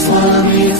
Swami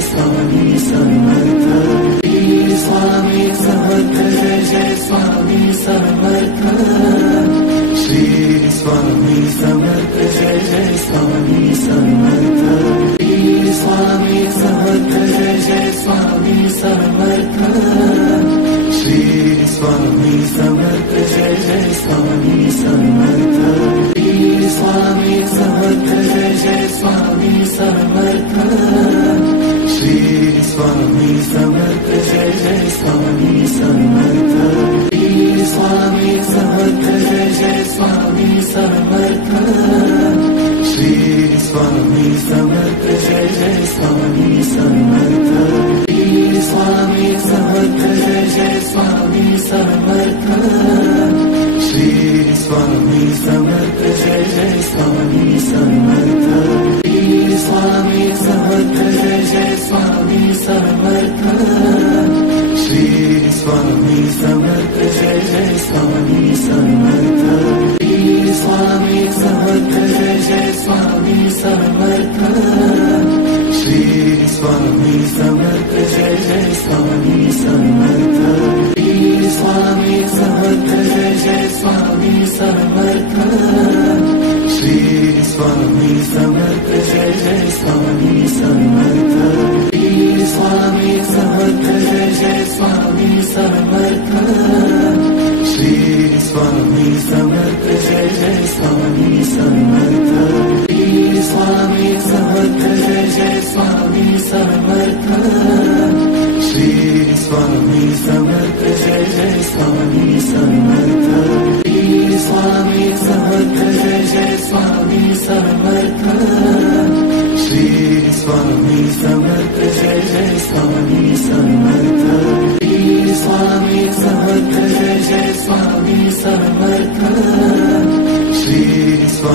Swami Samarth Swami Samarth Jai Jai Swami Samarth Shri Swami Samarth Jai Jai Swami Samarth Swami Samarth Jai Jai Swami Samarth Shri Swami Samarth Jai Jai Swami Samarth Swami Samarth Jai Jai Swami Samarth Shri Swami Samarth Jai Jai Swami Samarth Swami Samarth Jai Jai Swami Samarth Shri Swami Samarth Jai Jai Swami Samarth Swami Samarth Jai Jai Swami Samarth Shri Swami Samarth Jai Jai Swami Samarth Swami Samarth Jai Jai Swami Samarth Shri Swami Samarth Jai Jai Swami Samarth Swami Samarth Jai Jai Swami Samarth Shri Swami Samarth Jai Jai Swami Samarth Swami Samarth Jai Jai Swami Samarth Shri Swami Samarth Jai Jai Swami Samarth Swami Samarth Jai Jai Swami Samarth Shri Swami Samarth Jai Jai Swami Samarth Swami Samarth Jai Jai Swami Samarth Shri Swami Samarth Jai Jai Swami Samarth Swami Samarth Jai Jai Swami Samarth Shri Swami Samarth Jai Jai Swami Samarth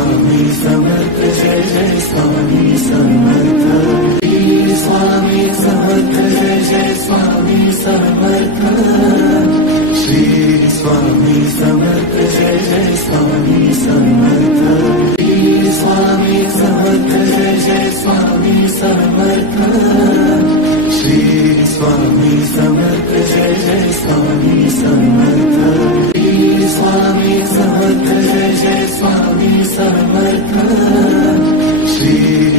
Swami Samarth Jai Jai Swami Samarth Shri Swami Samarth Jai Jai Swami Samarth Swami Samarth Jai Jai Swami Samarth Shri Swami Samarth Jai Jai Swami Samarth Swami Samarth Jai Jai Swami Samarth Shri Swami Samarth Jai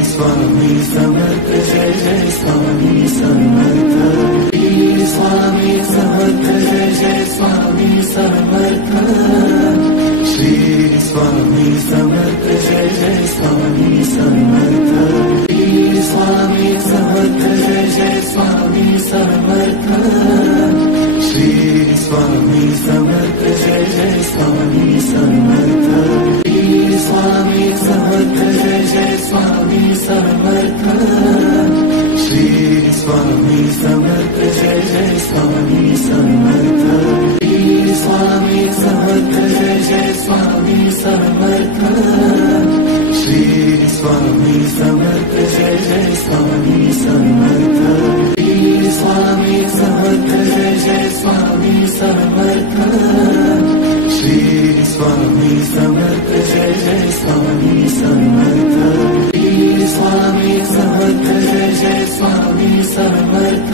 Jai Swami Samarth Swami Samarth Jai Jai Swami Samarth Shri Swami Samarth Jai Jai Swami Samarth Swami Samarth Jai Jai Swami Samarth Shri Swami Samarth Jai Jai Swami Samarth Swami Samarth Jai Jai Swami Samarth Shri Swami Samarth Jai Jai Swami Samarth Swami Samarth Jai Jai Swami Samarth Shri Swami Samarth Jai Jai Swami Samarth Swami Samarth Jai Jai Swami Samarth Shri Swami Samarth Jai Jai Swami Samarth Swami Samarth Jai Jai Swami Samarth Shri Swami Samarth Jai Jai Swami Samarth Swami Samarth Jai Jai Swami Samarth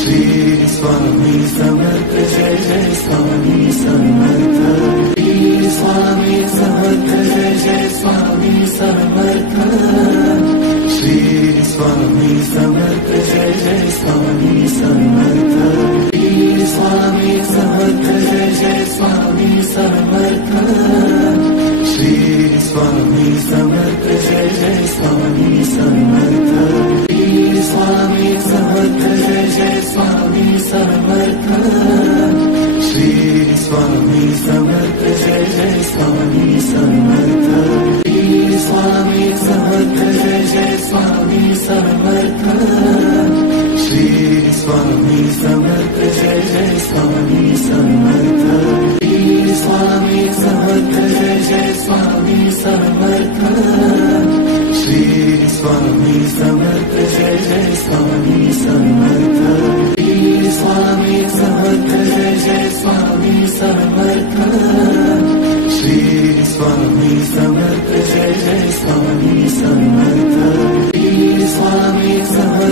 Shri Swami Samarth Jai Jai Swami Samarth Swami Samarth Jai Jai Swami Samarth Shri Swami Samarth Jai Jai Swami Samarth Swami Samarth Jai Jai Swami Samarth Shri Swami Samarth Jai Jai Swami Samarth Swami Samarth Jai Jai Swami Samarth Shri Swami Samarth Jai Jai Swami Samarth Swami Samarth Jai Jai Swami Samarth Shri Swami Samarth Jai Jai Swami Samarth Swami Samarth Jai Jai Swami Samarth Shri Swami Samarth Jai Jai Swami Samarth Swami Samarth Jai Jai Swami Samarth Shri Swami Samarth Jai Jai Swami Samarth Swami Samarth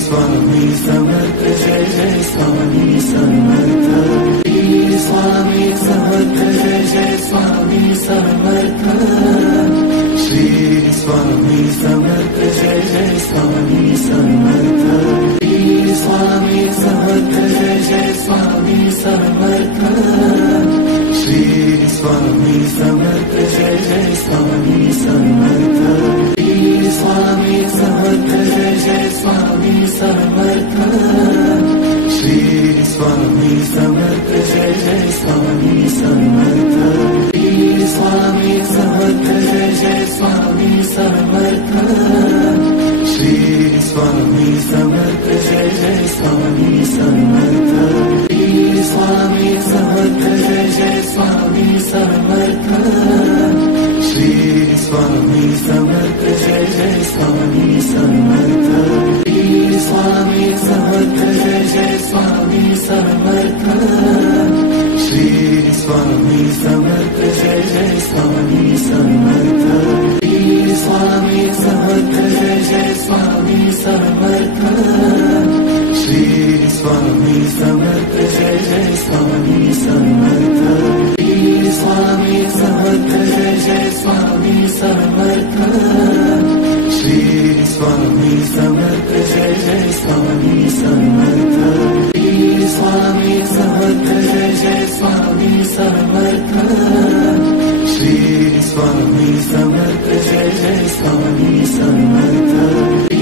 Swami Samarth Jai Jai Swami Samarth Swami Samarth Jai Jai Swami Samarth Shri Swami Samarth Jai Jai Swami Samarth Swami Samarth Jai Jai Swami Samarth Shri Swami Samarth Jai Jai Swami Samarth Swami Samarth Jai Jai Swami Samarth Shri Swami Samarth Jai Jai Swami Samarth Swami Samarth Jai Jai Swami Samarth Shri Swami Samarth Jai Jai Swami Samarth Swami Samarth Jai Jai Swami Samarth Shri Swami Samarth Jai Jai Swami Samarth Swami Samarth Jai Jai Swami Samarth Shri Swami Samarth Jai Jai Swami Samarth Swami Samarth Jai Jai Swami Samarth Shri Swami Samarth Jai Jai Swami Samarth Swami Samarth Jai Jai Swami Samarth Shri Swami Samarth Jai Jai Swami Samarth Swami Samarth Jai Jai Swami Samarth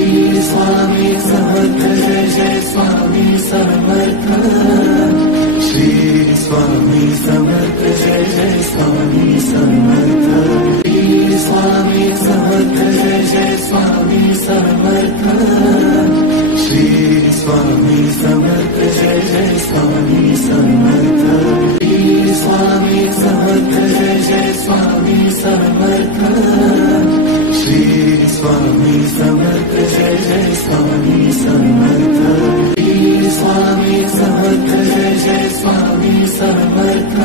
Shri Swami Samarth Jai Jai Swami Samarth Swami Samarth Jai Jai Swami Samarth Shri Swami Samarth Jai Jai Swami Samarth Swami Samarth Jai Jai Swami Samarth Shri Swami Samarth Jai Jai Swami Samarth Swami Samarth Jai Jai Swami Samarth Shri Swami Samarth Jai Jai Swami Samarth Swami Samarth Jai Jai Swami Samarth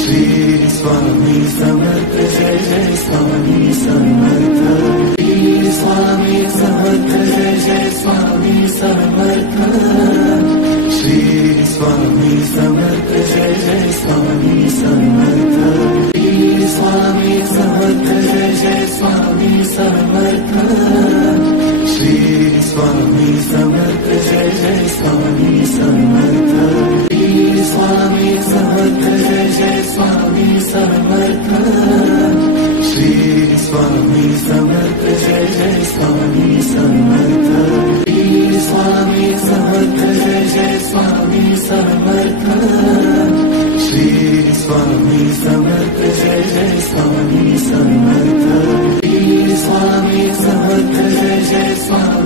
Shri Swami Samarth Jai Jai Swami Samarth Swami Samarth Jai Jai Swami Samarth Shri Swami Samarth Jai Jai Swami Samarth Swami Samarth Jai Jai Swami Samarth Shri Swami Samarth Jai Jai Swami Samarth Swami Samarth Jai Jai Swami Samarth Shri Swami Samarth Jai Jai Swami Samarth Swami Samarth Jai Jai Swami Samarth Shri Swami Samarth Jai Jai Swami Samarth Swami Samarth Jai Jai Swami